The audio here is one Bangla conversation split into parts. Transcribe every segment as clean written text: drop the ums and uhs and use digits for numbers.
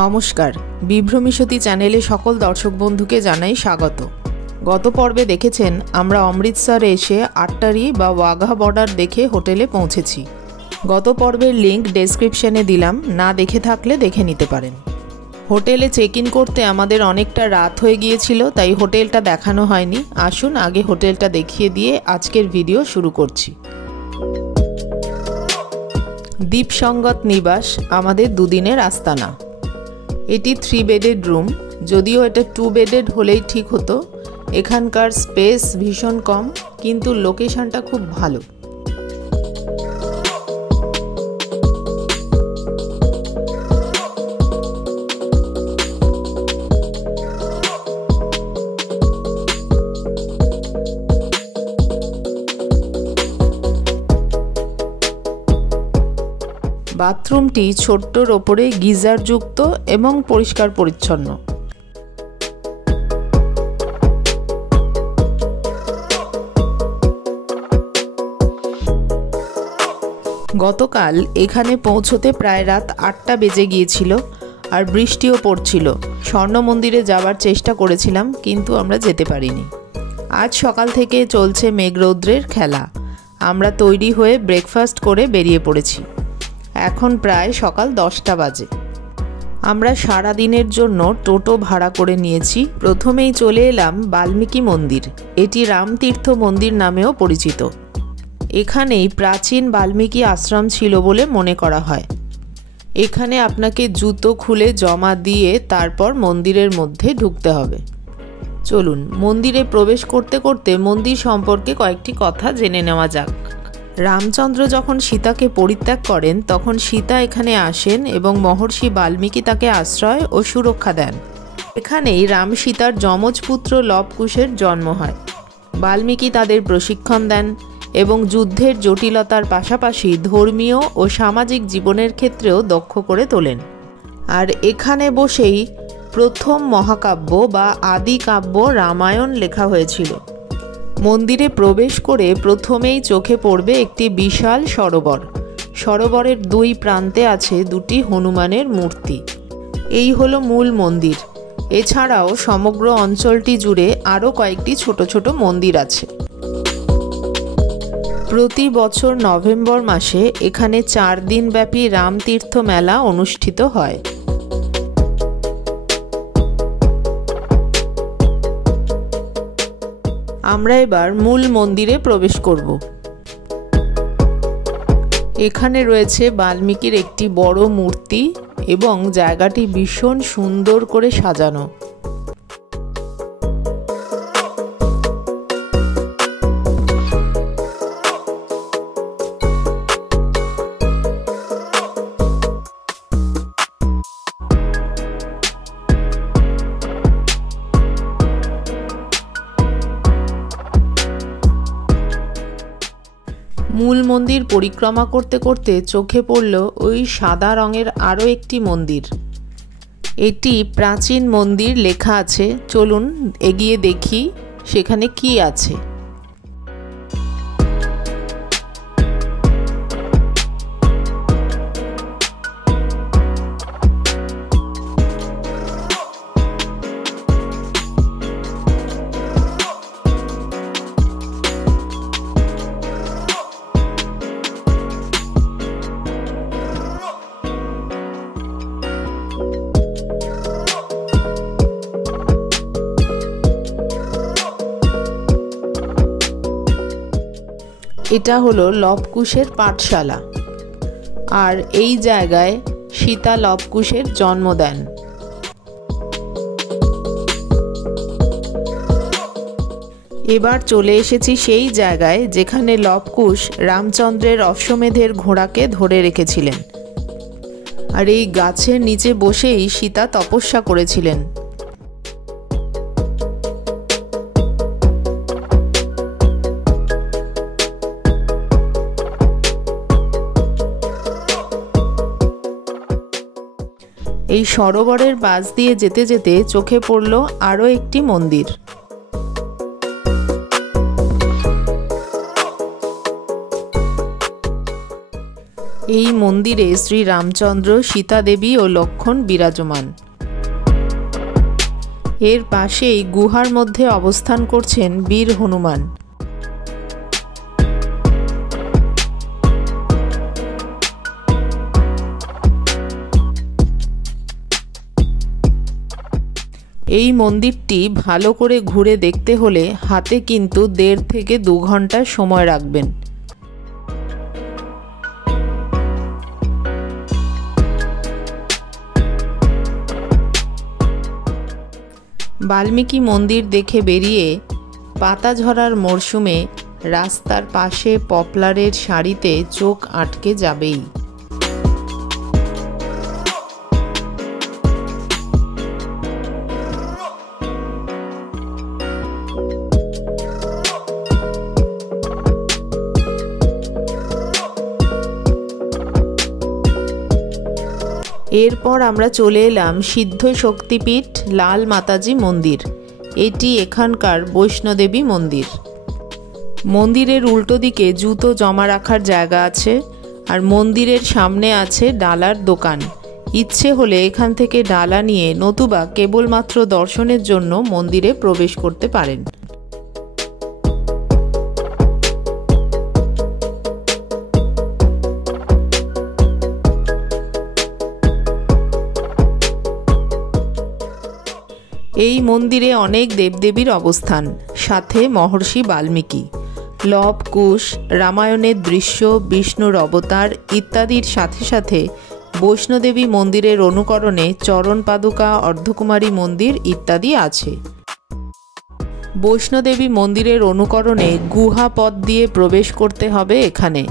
নমস্কার, বিভ্রমিসতী চ্যানেলে সকল দর্শক বন্ধুকে জানাই স্বাগত। গত পর্বে দেখেছেন আমরা অমৃতসরে এসে আট্টারি বা ওয়াঘা বর্ডার দেখে হোটেলে পৌঁছেছি। গত পর্বের লিঙ্ক ডেসক্রিপশনে দিলাম, না দেখে থাকলে দেখে নিতে পারেন। হোটেলে চেক ইন করতে আমাদের অনেকটা রাত হয়ে গিয়েছিল, তাই হোটেলটা দেখানো হয়নি। আসুন আগে হোটেলটা দেখিয়ে দিয়ে আজকের ভিডিও শুরু করছি। দীপসঙ্গত নিবাস আমাদের দুদিনের আস্তানা। এটি 3 বেডেড রুম, যদিও এটা 2 বেডেড হলেই ঠিক হতো। এখানকার স্পেস ভীষণ কম, কিন্তু লোকেশনটা খুব ভালো। বাথরুমটি ছোট্টর ওপরে গিজার যুক্ত এবং পরিষ্কার পরিচ্ছন্ন। গতকাল এখানে পৌঁছতে প্রায় রাত 8টা বেজে গিয়েছিল, আর বৃষ্টিও পড়ছিল। স্বর্ণ মন্দিরে যাওয়ার চেষ্টা করেছিলাম, কিন্তু আমরা যেতে পারিনি। আজ সকাল থেকে চলছে মেঘরৌদ্রের খেলা। আমরা তৈরি হয়ে ব্রেকফাস্ট করে বেরিয়ে পড়েছি। এখন প্রায় সকাল 10টা বাজে। আমরা সারা দিনের জন্য টোটো ভাড়া করে নিয়েছি। প্রথমেই চলে এলাম বাল্মীকি মন্দির। এটি রামতীর্থ মন্দির নামেও পরিচিত। এখানেই প্রাচীন বাল্মীকি আশ্রম ছিল বলে মনে করা হয়। এখানে আপনাকে জুতো খুলে জমা দিয়ে তারপর মন্দিরের মধ্যে ঢুকতে হবে। চলুন মন্দিরে প্রবেশ করতে করতে মন্দির সম্পর্কে কয়েকটি কথা জেনে নেওয়া যাক। রামচন্দ্র যখন সীতাকে পরিত্যাগ করেন, তখন সীতা এখানে আসেন এবং মহর্ষি বাল্মীকি তাকে আশ্রয় ও সুরক্ষা দেন। এখানেই রাম সীতার যমজ পুত্র লবকুশের জন্ম হয়। বাল্মীকি তাদের প্রশিক্ষণ দেন এবং যুদ্ধের জটিলতার পাশাপাশি ধর্মীয় ও সামাজিক জীবনের ক্ষেত্রেও দক্ষ করে তোলেন। আর এখানে বসেই প্রথম মহাকাব্য বা আদি কাব্য রামায়ণ লেখা হয়েছিল। মন্দিরে প্রবেশ করে প্রথমেই চোখে পড়বে একটি বিশাল সরোবর। সরোবরের 2 প্রান্তে আছে 2টি হনুমানের মূর্তি। এই হলো মূল মন্দির। এছাড়াও সমগ্র অঞ্চলটি জুড়ে আরও কয়েকটি ছোট ছোট মন্দির আছে। প্রতি বছর নভেম্বর মাসে এখানে 4 দিনব্যাপী রামতীর্থ মেলা অনুষ্ঠিত হয়। আমরা এবার মূল মন্দিরে প্রবেশ করব। এখানে রয়েছে বাল্মীকির একটি বড় মূর্তি এবং জায়গাটি ভীষণ সুন্দর করে সাজানো। মূল মন্দির পরিক্রমা করতে করতে চোখে পড়ল ওই সাদা রঙের আরও একটি মন্দির। এটি প্রাচীন মন্দির লেখা আছে। চলুন এগিয়ে দেখি সেখানে কি আছে। এটা হলো লবকুশের পাঠশালা, আর এই জায়গায় সীতা লবকুশের জন্ম দেন। এবার চলে এসেছি সেই জায়গায় যেখানে লবকুশ রামচন্দ্রের অশ্বমেধের ঘোড়াকে ধরে রেখেছিলেন, আর এই গাছের নিচে বসেই সীতা তপস্যা করেছিলেন। এই সরোবরের পাশ দিয়ে যেতে যেতে চোখে পড়ল আরও একটি মন্দির। এই মন্দিরে শ্রী রামচন্দ্র, সীতা দেবী ও লক্ষ্মণ বিরাজমান। এর পাশেই গুহার মধ্যে অবস্থান করছেন বীর হনুমান। এই মন্দিরটি ভালো করে ঘুরে দেখতে হলে হাতে কিন্তু 1.5 থেকে 2 ঘন্টা সময় রাখবেন। বাল্মীকি মন্দির দেখে বেরিয়ে পাতা ঝরার মরশুমে রাস্তার পাশে পপলারের সারিতে চোখ আটকে যাবেই। এরপর আমরা চলে এলাম সিদ্ধ শক্তিপীঠ লাল মাতাজি মন্দির। এটি এখানকার বৈষ্ণোদেবী মন্দির। মন্দিরের উল্টো দিকে জুতো জমা রাখার জায়গা আছে, আর মন্দিরের সামনে আছে ডালার দোকান। ইচ্ছে হলে এখান থেকে ডালা নিয়ে নতুবা কেবলমাত্র দর্শনের জন্য মন্দিরে প্রবেশ করতে পারেন। এই মন্দিরে অনেক দেবদেবীর অবস্থান, সাথে মহর্ষি বাল্মীকি, লব কুশ, রামায়ণের দৃশ্য, বিষ্ণুর অবতার ইত্যাদির সাথে সাথে বৈষ্ণোদেবী মন্দিরের অনুকরণে চরণ পাদুকা, অর্ধকুমারী মন্দির ইত্যাদি আছে। বৈষ্ণোদেবী মন্দিরের অনুকরণে গুহা পথ দিয়ে প্রবেশ করতে হবে এখানে।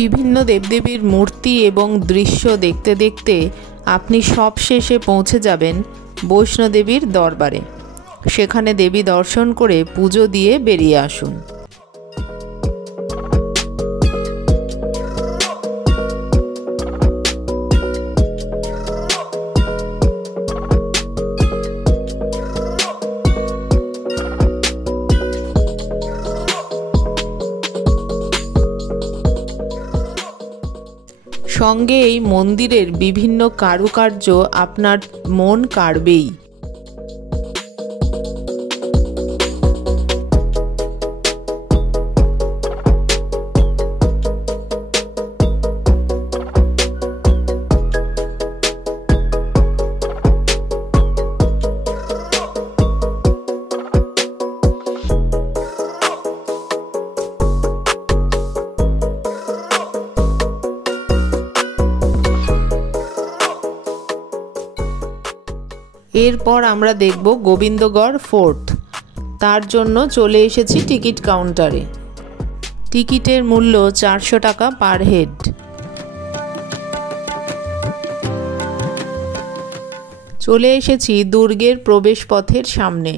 বিভিন্ন দেবদেবীর মূর্তি এবং দৃশ্য দেখতে দেখতে আপনি সবশেষে পৌঁছে যাবেন বৈষ্ণোদেবীর দরবারে। সেখানে দেবী দর্শন করে পুজো দিয়ে বেরিয়ে আসুন। সঙ্গে এই মন্দিরের বিভিন্ন কারুকার্য আপনার মন কাড়বেই। এরপর আমরা দেখব গোবিন্দগড় ফোর্ট। তার জন্য চলে এসেছি টিকিট কাউন্টারে। টিকিটের মূল্য 400 টাকা পার হেড। চলে এসেছি দুর্গের প্রবেশপথের সামনে।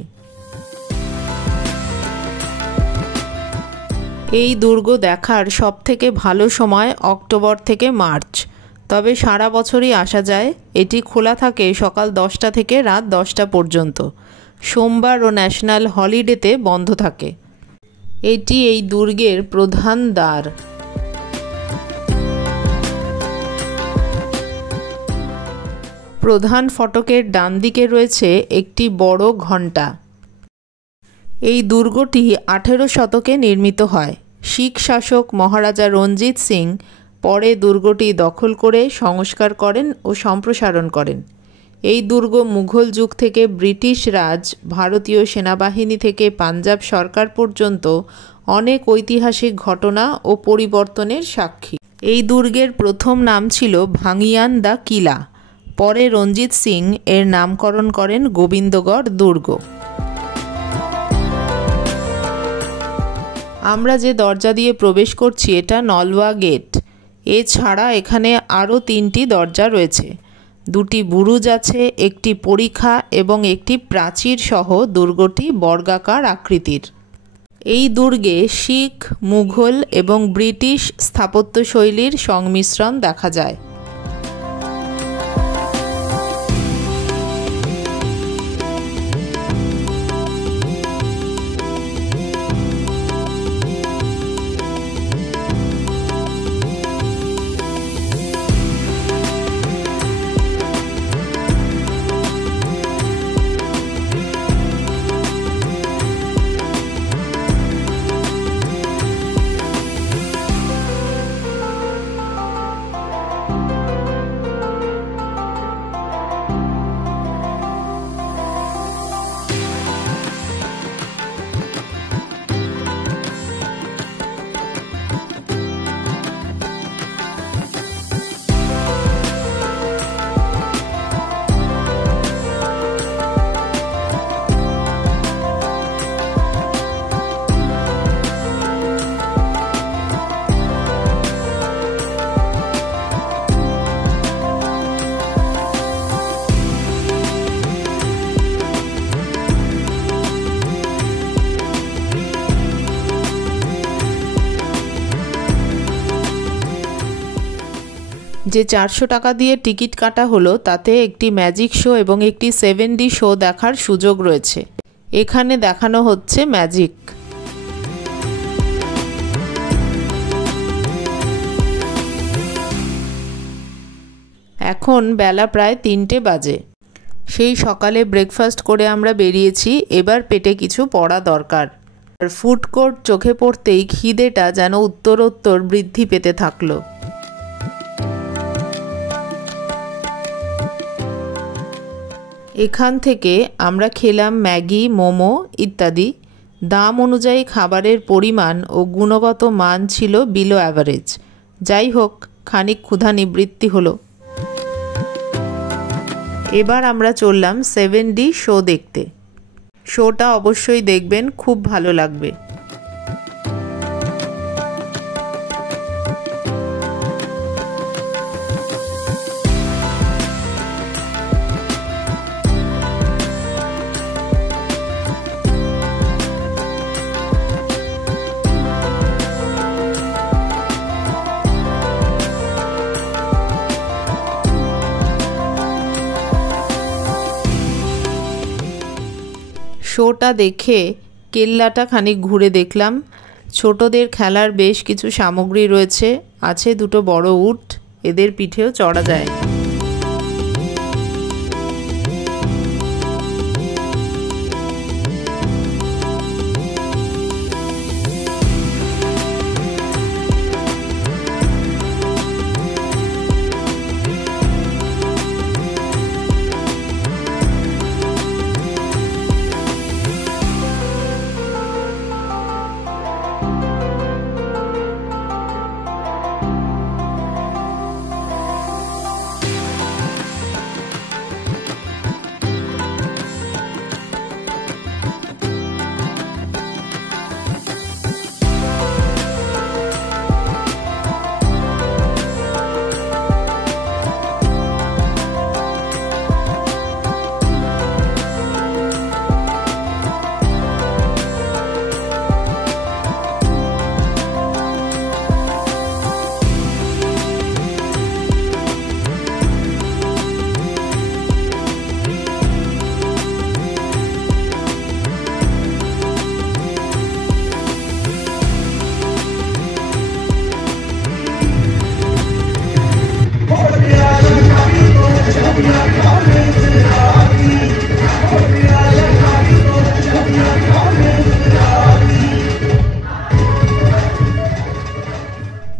এই দুর্গ দেখার সবথেকে ভালো সময় অক্টোবর থেকে মার্চ, তবে সারা বছরই আসা যায়। এটি খোলা থাকে সকাল 10টা থেকে রাত 10টা পর্যন্ত। সোমবার ও ন্যাশনাল হলিডেতে বন্ধ থাকে। এটি এই দুর্গের প্রধান দ্বার। প্রধান ফটকের ডান দিকে রয়েছে একটি বড় ঘণ্টা। এই দুর্গটি 18 শতকে নির্মিত হয়। শিখ শাসক মহারাজা রঞ্জিত সিং পরে দুর্গটি দখল করে সংস্কার করেন ও সম্প্রসারণ করেন। এই দুর্গ মুঘল যুগ থেকে ব্রিটিশ রাজ, ভারতীয় সেনাবাহিনী থেকে পাঞ্জাব সরকার পর্যন্ত অনেক ঐতিহাসিক ঘটনা ও পরিবর্তনের সাক্ষী। এই দুর্গের প্রথম নাম ছিল ভাঙিয়ান দ্য কিলা। পরে রঞ্জিত সিং এর নামকরণ করেন গোবিন্দগড় দুর্গ। আমরা যে দরজা দিয়ে প্রবেশ করছি এটা নলওয়া গেট। এছাড়া এখানে আরও 3টি দরজা রয়েছে। দুটি বুরুজ আছে, একটি পরিখা এবং একটি প্রাচীর সহ দুর্গটি বর্গাকার আকৃতির। এই দুর্গে শিখ, মুঘল এবং ব্রিটিশ স্থাপত্যশৈলীর সংমিশ্রণ দেখা যায়। যে 400 টাকা দিয়ে টিকিট কাটা হলো তাতে একটি ম্যাজিক শো এবং একটি 7D শো দেখার সুযোগ রয়েছে। এখানে দেখানো হচ্ছে ম্যাজিক। এখন বেলা প্রায় 3টে বাজে। সেই সকালে ব্রেকফাস্ট করে আমরা বেরিয়েছি, এবার পেটে কিছু পড়া দরকার। আর ফুড কোর্ট চোখে পড়তেই খিদেটা যেন উত্তরোত্তর বৃদ্ধি পেতে থাকলো। এখান থেকে আমরা খেলাম ম্যাগি, মোমো ইত্যাদি। দাম অনুযায়ী খাবারের পরিমাণ ও গুণগত মান ছিল বিলো অ্যাভারেজ। যাই হোক, খানিক ক্ষুধা নিবৃত্তি হলো। এবার আমরা চললাম 7D শো দেখতে। শোটা অবশ্যই দেখবেন, খুব ভালো লাগবে। শোটা দেখে কেল্লাটা খানিক ঘুরে দেখলাম। ছোটদের খেলার বেশ কিছু সামগ্রী রয়েছে, আছে দুটো বড় উট, এদের পিঠেও চড়া যায়।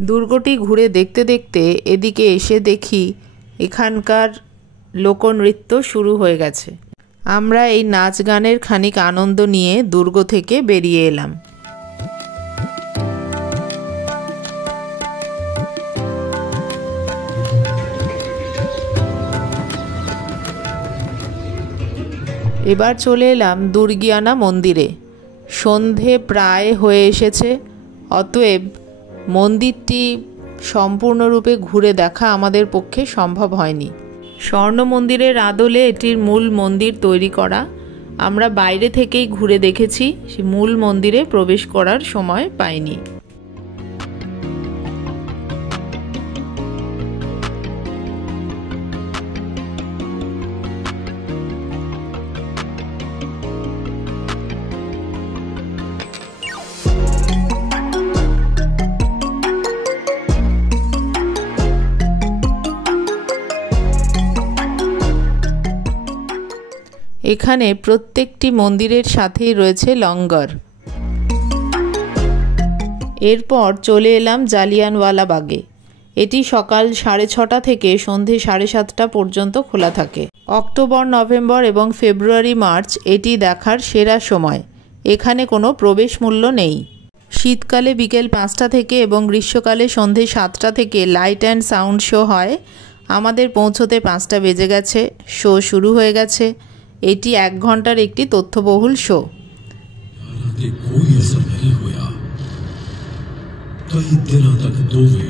দুর্গটি ঘুরে দেখতে দেখতে এদিকে এসে দেখি এখানকার লোকনৃত্য শুরু হয়ে গেছে। আমরা এই নাচ গানের খানিক আনন্দ নিয়ে দুর্গ থেকে বেরিয়ে এলাম। এবার চলে এলাম দুর্গিয়ানা মন্দিরে। সন্ধে প্রায় হয়ে এসেছে, অতএব মন্দিরটি সম্পূর্ণরূপে ঘুরে দেখা আমাদের পক্ষে সম্ভব হয়নি। স্বর্ণ মন্দিরের আদলে এটির মূল মন্দির তৈরি করা। আমরা বাইরে থেকেই ঘুরে দেখেছি, সে মূল মন্দিরে প্রবেশ করার সময় পাইনি। এখানে প্রত্যেকটি মন্দিরের সাথেই রয়েছে লঙ্গর। এরপর চলে এলাম জালিয়ানওয়ালাবাগে। এটি সকাল 6:30 থেকে সন্ধে 7:30 পর্যন্ত খোলা থাকে। অক্টোবর, নভেম্বর এবং ফেব্রুয়ারি, মার্চ এটি দেখার সেরা সময়। এখানে কোনো প্রবেশ মূল্য নেই। শীতকালে বিকেল 5টা থেকে এবং গ্রীষ্মকালে সন্ধে 7টা থেকে লাইট অ্যান্ড সাউন্ড শো হয়। আমাদের পৌঁছতে 5টা বেজে গেছে, শো শুরু হয়ে গেছে। এটি 1 ঘন্টার একটি তথ্যবহুল শো। कई दिनों तक दोवे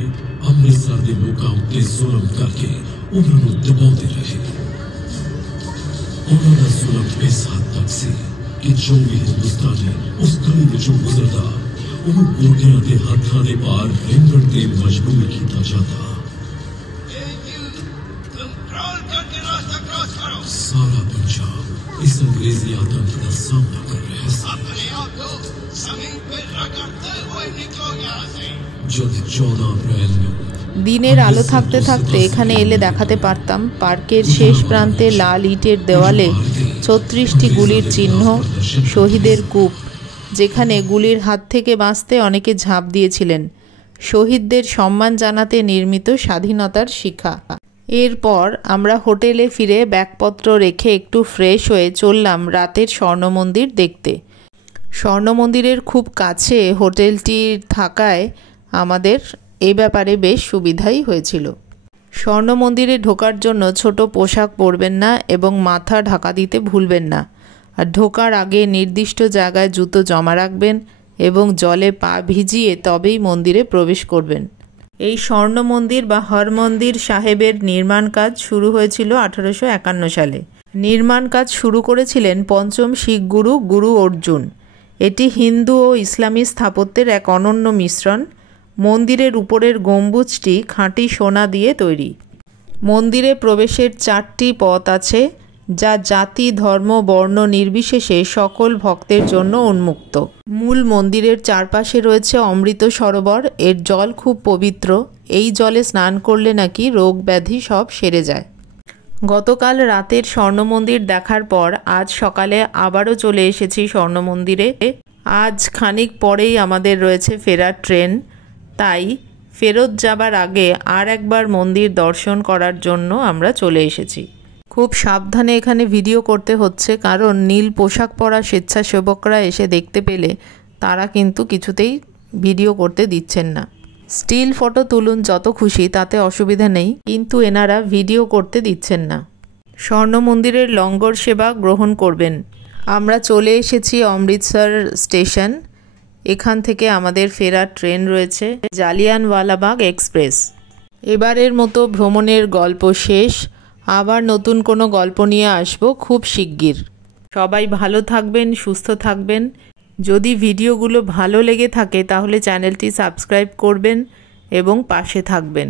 अमृतसर के लोगों उत्ते जुल्म करके उन्होंने दबाते रहे। उन्होंने जुल्म इस हद तक से कि जो भी हिंदुस्तानी उस गली विचों गुजरता उन्होंने गोटियां के हाथों के पार रिंगण ते मजबूर किया जाता। सारा पंजाब इस अंग्रेजी आतंक का सामना कर रहा है। अपने आप को जमीन पे रगड़ते हुए निकलो यहाँ से। দিনের আলো থাকতে থাকতে এখানে এলে দেখাতে পারতাম পার্কের শেষ প্রান্তে লাল ইটের দেওয়ালে 36টি গুলির চিহ্ন, শহীদের কূপ, যেখানে গুলির হাত থেকে বাঁচতে অনেকে ঝাঁপ দিয়েছিলেন। শহীদদের সম্মান জানাতে নির্মিত স্বাধীনতার শিখা। এরপর আমরা হোটেলে ফিরে ব্যাগপত্র রেখে একটু ফ্রেশ হয়ে চললাম রাতের স্বর্ণ মন্দির দেখতে। স্বর্ণ মন্দিরের খুব কাছে হোটেলটির থাকায় আমাদের এই ব্যাপারে বেশ সুবিধাই হয়েছিল। স্বর্ণ মন্দিরে ঢোকার জন্য ছোট পোশাক পরবেন না এবং মাথা ঢাকা দিতে ভুলবেন না। আর ঢোকার আগে নির্দিষ্ট জায়গায় জুতো জমা রাখবেন এবং জলে পা ভিজিয়ে তবেই মন্দিরে প্রবেশ করবেন। এই স্বর্ণ মন্দির বা হরমন্দির সাহেবের নির্মাণ কাজ শুরু হয়েছিল 1851 সালে। নির্মাণ কাজ শুরু করেছিলেন পঞ্চম শিখ গুরু গুরু অর্জুন। এটি হিন্দু ও ইসলামী স্থাপত্যের এক অনন্য মিশ্রণ। মন্দিরের উপরের গম্বুজটি খাঁটি সোনা দিয়ে তৈরি। মন্দিরে প্রবেশের 4টি পথ আছে, যা জাতি, ধর্ম, বর্ণ নির্বিশেষে সকল ভক্তের জন্য উন্মুক্ত। মূল মন্দিরের চারপাশে রয়েছে অমৃত সরোবর। এর জল খুব পবিত্র। এই জলে স্নান করলে নাকি রোগ ব্যাধি সব সেরে যায়। গতকাল রাতের স্বর্ণ মন্দির দেখার পর আজ সকালে আবারও চলে এসেছি স্বর্ণ মন্দিরে। আজ খানিক পরেই আমাদের রয়েছে ফেরার ট্রেন, তাই ফেরত যাবার আগে আর একবার মন্দির দর্শন করার জন্য আমরা চলে এসেছি। খুব সাবধানে এখানে ভিডিও করতে হচ্ছে, কারণ নীল পোশাক পরা স্বেচ্ছাসেবকরা এসে দেখতে পেলে তারা কিন্তু কিছুতেই ভিডিও করতে দিচ্ছেন না। স্টিল ফটো তুলুন যত খুশি, তাতে অসুবিধা নেই, কিন্তু এনারা ভিডিও করতে দিচ্ছেন না। স্বর্ণ মন্দিরের লঙ্গর সেবা গ্রহণ করবেন। আমরা চলে এসেছি অমৃতসর স্টেশন। এখান থেকে আমাদের ফেরার ট্রেন রয়েছে জালিয়ানওয়ালাবাগ এক্সপ্রেস। এবারের মতো ভ্রমণের গল্প শেষ। আবার নতুন কোনো গল্প নিয়ে আসবো খুব শিগগির। সবাই ভালো থাকবেন, সুস্থ থাকবেন। যদি ভিডিওগুলো ভালো লেগে থাকে তাহলে চ্যানেলটি সাবস্ক্রাইব করবেন এবং পাশে থাকবেন।